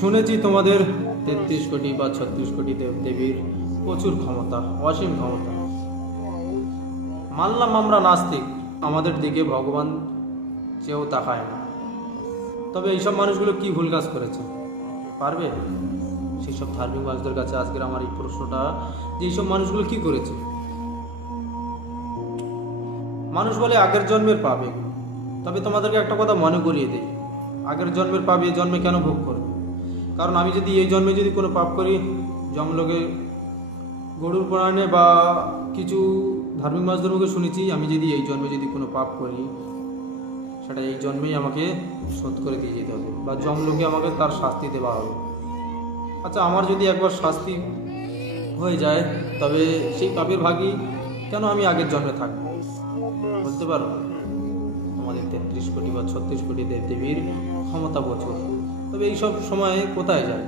শুনেছি তোমাদের 33 কোটি বা 36 কোটি দেবদেবীর প্রচুর ক্ষমতা, অসীম ক্ষমতা। মানলাম আমরা নাস্তিক, আমাদের দিকে ভগবান চেয়েও তাকায় না। তবে এইসব মানুষগুলো কি ভুল কাজ করেছে পারবে? সেই সব ধার্মিক মানুষদের কাছে আজকের আমার এই প্রশ্নটা, যে এইসব মানুষগুলো কি করেছে। মানুষ বলে আগের জন্মের পাবে, তবে তোমাদেরকে একটা কথা মনে করিয়ে দেই, আগের জন্মের পাবে এই জন্মে কেন ভোগ করবে? কারণ আমি যদি এই জন্মে যদি কোনো পাপ করি, জমলোকে গরুর পুরাণে বা কিছু ধার্মিক মানুষদের মুখে শুনেছি, আমি যদি এই জন্মে যদি কোনো পাপ করি, সেটা এই জন্মেই আমাকে শোধ করে দিয়ে যেতে হবে, বা জমলোকে আমাকে তার শাস্তি দেওয়া হবে। আচ্ছা, আমার যদি একবার শাস্তি হয়ে যায়, তবে সেই পাপের ভাগী কেন আমি আগের জন্মে থাকবো? বলতে পারো? আমাদের 33 কোটি বা 36 কোটি দেবদেবীর ক্ষমতা প্রচুর, তবে এইসব সময় কোথায় যায়?